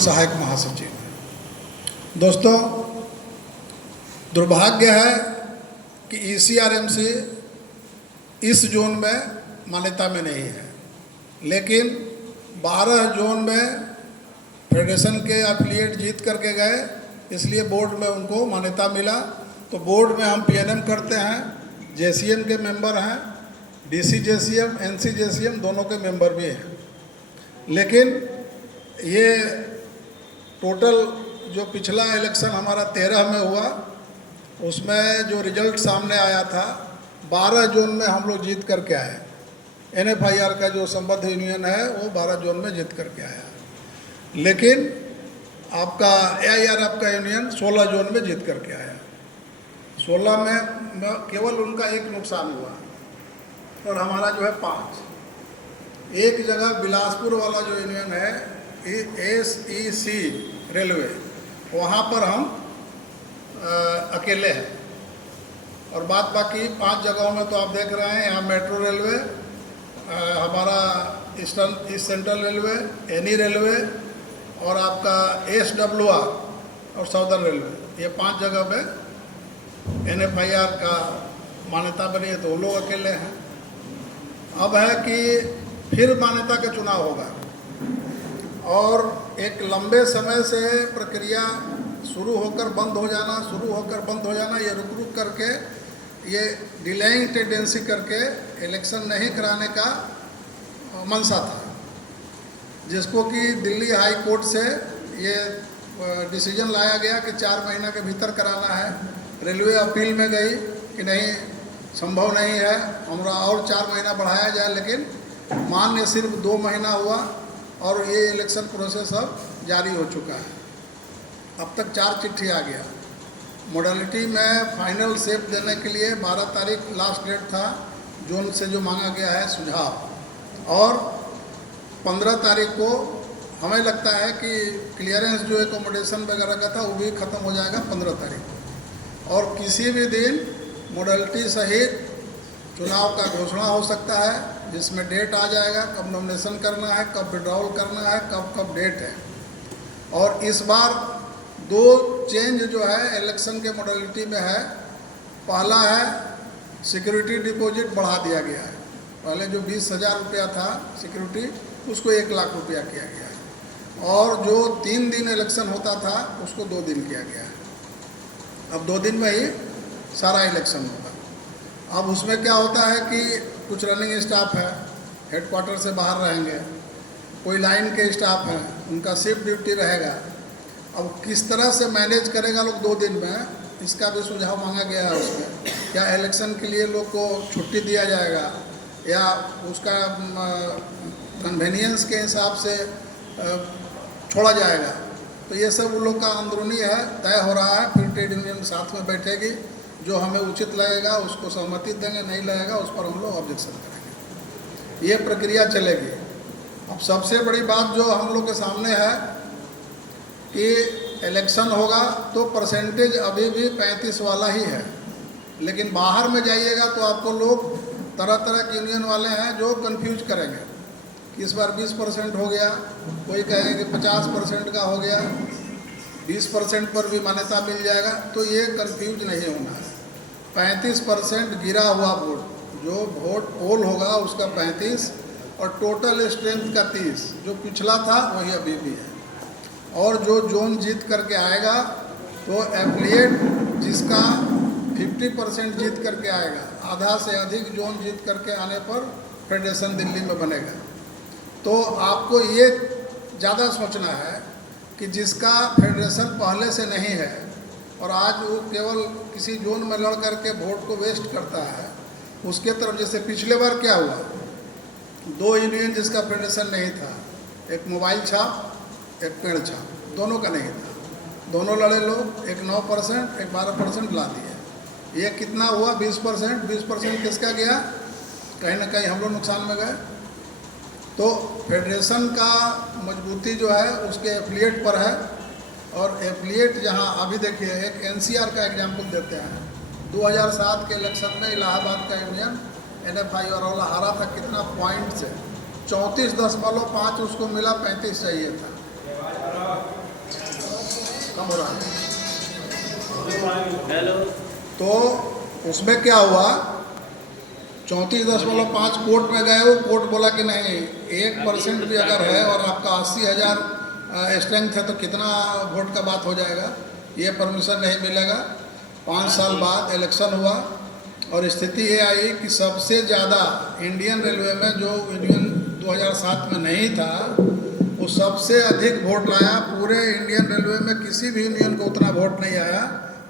सहायक महासचिव हैं। दोस्तों, दुर्भाग्य है कि ईसीआरएमसी इस जोन में मान्यता में नहीं है, लेकिन 12 जोन में फेडरेशन के एफिलिएट जीत करके गए, इसलिए बोर्ड में उनको मान्यता मिला। तो बोर्ड में हम पीएनएम करते हैं, जेसीएम के मेंबर हैं, डीसी जेसीएम, एनसी जेसीएम दोनों के मेंबर भी हैं। लेकिन ये टोटल जो पिछला इलेक्शन हमारा 13 में हुआ, उसमें जो रिजल्ट सामने आया था 12 जोन में हम लोग जीत करके आए। एनएफआईआर का जो संबद्ध यूनियन है वो 12 जोन में जीत करके आया, लेकिन आपका एआईआरएफ का यूनियन 16 जोन में जीत करके आया। 16 में केवल उनका एक नुकसान हुआ और हमारा जो है 5। एक जगह बिलासपुर वाला जो यूनियन है एसईसी रेलवे, वहाँ पर हम अकेले हैं, और बाकी 5 जगहों में तो आप देख रहे हैं, यहाँ मेट्रो रेलवे, हमारा east central railway, any railway और आपका एसडब्ल्यूआर और साउदर्न रेलवे, ये 5 जगह पे एनएफआईआर का मान्यता बनी है, तो वो लोग अकेले हैं। अब है कि फिर मान्यता का चुनाव होगा, और एक लंबे समय से प्रक्रिया शुरू होकर बंद हो जाना, ये रुक करके ये डिलेइंग टेंडेंसी करके इलेक्शन नहीं कराने का मंशा था, जिसको कि दिल्ली हाई कोर्ट से ये डिसीजन लाया गया कि 4 महीना के भीतर कराना है। रेलवे अपील में गई कि नहीं, संभव नहीं है, हमरा और 4 महीना बढ़ाया जाए, लेकिन मान्य सिर्फ 2 महीना हुआ और ये इलेक्शन प्रोसेस अब जारी हो चुका है। अब तक 4 चिट्ठी आ गया। मोडालिटी में फाइनल शेप देने के लिए 12 तारीख लास्ट डेट था, जोन से जो मांगा गया है सुझाव, और 15 तारीख को हमें लगता है कि क्लियरेंस जो एकोमोडेशन वगैरह का था वो भी ख़त्म हो जाएगा 15 तारीख को, और किसी भी दिन मोडालिटी सहित चुनाव का घोषणा हो सकता है, जिसमें डेट आ जाएगा, कब नॉमिनेशन करना है, कब विड्रॉल करना है, कब डेट है। और इस बार 2 चेंज जो है इलेक्शन के मोडालिटी में है। पहला है सिक्योरिटी डिपॉजिट बढ़ा दिया गया है। पहले जो 20,000 रुपया था सिक्योरिटी, उसको 1 लाख रुपया किया गया है, और जो 3 दिन इलेक्शन होता था उसको 2 दिन किया गया है। अब 2 दिन में ही सारा इलेक्शन होगा। अब उसमें क्या होता है कि कुछ रनिंग स्टाफ है, हेडक्वार्टर से बाहर रहेंगे, कोई लाइन के स्टाफ हैं, उनका शिफ्ट ड्यूटी रहेगा। अब किस तरह से मैनेज करेगा लोग 2 दिन में, इसका भी सुझाव मांगा गया है उसमें। क्या इलेक्शन के लिए लोग को छुट्टी दिया जाएगा या उसका कन्वेनियंस के हिसाब से छोड़ा जाएगा, तो ये सब उन लोग का अंदरूनी है, तय हो रहा है। फिर ट्रेड यूनियन साथ में बैठेगी, जो हमें उचित लगेगा उसको सहमति देंगे, नहीं लगेगा उस पर हम लोग ऑब्जेक्शन करेंगे। ये प्रक्रिया चलेगी। अब सबसे बड़ी बात जो हम लोग के सामने है कि इलेक्शन होगा तो परसेंटेज अभी भी 35 वाला ही है, लेकिन बाहर में जाइएगा तो आपको लोग तरह तरह के यूनियन वाले हैं जो कंफ्यूज करेंगे कि इस बार 20% हो गया, कोई कहेगा कि 50% का हो गया, 20% पर भी मान्यता मिल जाएगा। तो ये कंफ्यूज नहीं होना है। 35% गिरा हुआ वोट, जो वोट पोल होगा उसका 35 और टोटल स्ट्रेंथ का 30, जो पिछला था वही अभी भी है। और जो जोन जीत करके आएगा तो एफिलिएट जिसका 50% जीत करके आएगा, आधा से अधिक जोन जीत करके आने पर फेडरेशन दिल्ली में बनेगा। तो आपको ये ज़्यादा सोचना है कि जिसका फेडरेशन पहले से नहीं है और आज वो केवल किसी जोन में लड़ करके वोट को वेस्ट करता है, उसके तरफ। जैसे पिछले बार क्या हुआ, 2 यूनियन जिसका फेडरेशन नहीं था, एक मोबाइल छाप, एक पेड़ छाप, दोनों का नहीं था, दोनों लड़े लोग, एक 9%, एक 12% ला दिए। ये कितना हुआ, 20%। 20% किसका गया, कहीं ना कहीं हम लोग नुकसान में गए। तो फेडरेशन का मजबूती जो है उसके एफिलिएट पर है, और एफिलिएट जहां अभी देखिए, एक एनसीआर का एग्जाम्पल देते हैं। 2007 के इलेक्शन में इलाहाबाद का यूनियन एनएफआईआर वाला हारा था, कितना पॉइंट से, 34.5 उसको मिला, 35 चाहिए था। कम हो रहा है। हेलो। तो उसमें क्या हुआ, 34.5 कोर्ट में गए, वो कोर्ट बोला कि नहीं 1% भी अगर है और आपका 80,000 स्ट्रेंथ है तो कितना वोट का बात हो जाएगा, ये परमिशन नहीं मिलेगा। 5 साल बाद इलेक्शन हुआ और स्थिति ये आई कि सबसे ज़्यादा इंडियन रेलवे में, जो यूनियन 2007 में नहीं था, वो सबसे अधिक वोट लाया। पूरे इंडियन रेलवे में किसी भी यूनियन को उतना वोट नहीं आया,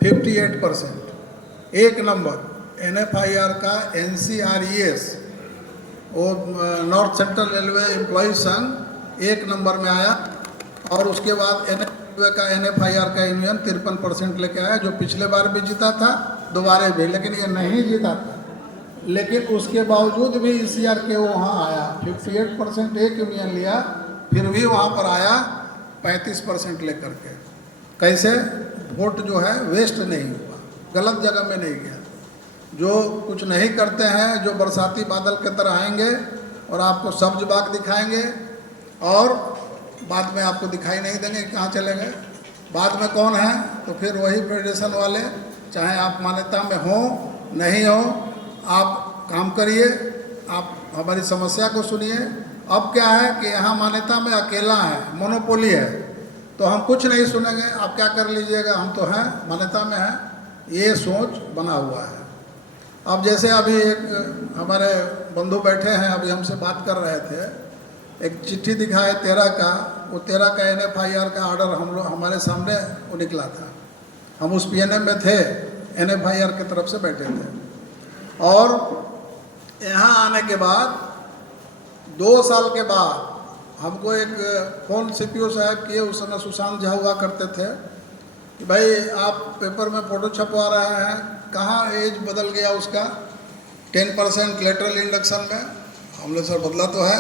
58%। एक नंबर NFIR का NCRES, वो नॉर्थ सेंट्रल रेलवे एम्प्लॉय संघ, एक नंबर में आया। और उसके बाद NFIR का यूनियन 53% लेके आया, जो पिछले बार भी जीता था, दोबारा भी, लेकिन ये नहीं जीता था। लेकिन उसके बावजूद भी ECR के वहाँ आया, 58% एक यूनियन लिया, फिर भी वहाँ पर आया 35% लेकर के। कैसे? वोट जो है वेस्ट नहीं हुआ, गलत जगह में नहीं गया। जो कुछ नहीं करते हैं, जो बरसाती बादल की तरह आएंगे और आपको सब्ज बाग दिखाएंगे और बाद में आपको दिखाई नहीं देंगे कहाँ चले गए। बाद में कौन है? तो फिर वही फेडरेशन वाले, चाहे आप मान्यता में हो नहीं हो, आप काम करिए, आप हमारी समस्या को सुनिए। अब क्या है कि यहाँ मान्यता में अकेला है, मोनोपोली है, तो हम कुछ नहीं सुनेंगे, आप क्या कर लीजिएगा, हम तो हैं, मान्यता में हैं, ये सोच बना हुआ है। अब जैसे अभी एक हमारे बंधु बैठे हैं, अभी हमसे बात कर रहे थे, एक चिट्ठी दिखा है 13 का, वो 13 का NFIR का ऑर्डर हमारे सामने वो निकला था। हम उस PNM में थे, NFIR की तरफ से बैठे थे। और यहाँ आने के बाद 2 साल के बाद हमको एक फ़ोन CPO साहब किए, उस समय सुशांत झा हुआ करते थे, कि भाई आप पेपर में फ़ोटो छपवा रहे हैं, कहाँ एज बदल गया उसका, 10% लेटरल इंडक्शन में। हमने सर बदला तो है,